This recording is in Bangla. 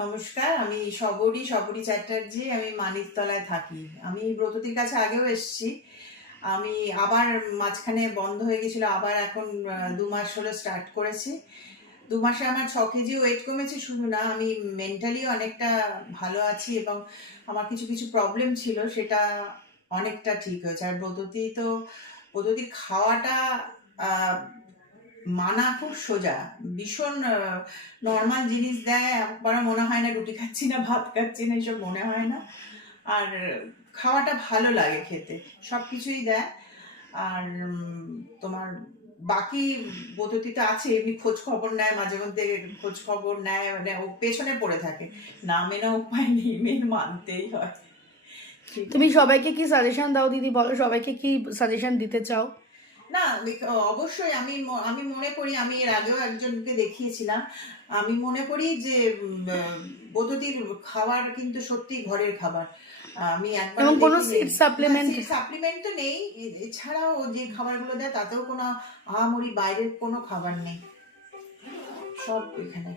নমস্কার, আমি শবরী চ্যাটার্জি। আমি মানিকতলায় থাকি। আমি ব্রততির কাছে আগেও এসেছি। আমি আবার মাঝখানে বন্ধ হয়ে গেছিল, আবার এখন 2 মাস হলো স্টার্ট করেছি। 2 মাসে আমার 6 কেজি ওয়েট কমেছে। শুধু না, আমি মেন্টালিও অনেকটা ভালো আছি এবং আমার কিছু কিছু প্রবলেম ছিল, সেটা অনেকটা ঠিক হয়েছে। আর পদ্ধতির খাওয়াটা আহ, মানা খুব সোজা, ভীষণ নর্মাল জিনিস দেয়। একবার মনে হয় না রুটি খাচ্ছি না ভাত খাচ্ছি না, এসব মনে হয় না। আর খাওয়াটা ভালো লাগে খেতে, সব কিছুই দেয়। আর তোমার বাকি পদ্ধতি তো আছে, এমনি খোঁজ খবর নেয়, মাঝে মধ্যে খোঁজ খবর নেয়, মানে ও পেছনে পড়ে থাকে। না মেনে উপায় নেই, মেনে মানতেই হয়। তুমি সবাইকে কি সাজেশন দাও দিদি, বলো সবাইকে কি সাজেশন দিতে চাও? না, অবশ্যই আমি মনে করি, আমি এর আগেও একজনকে দেখিয়েছিলাম। আমি মনে করি যে পদ্ধতির খাবার কিন্তু সত্যি ঘরের খাবার। আমি একবারও এবং কোনো দেখিনি। Seed supplement? সাপ্লিমেন্ট তো নেই। এছাড়াও যে খাবারগুলো দেয় তাতেও কোনো আহামরি বাইরের কোনো খাবার নেই, সব এখানে।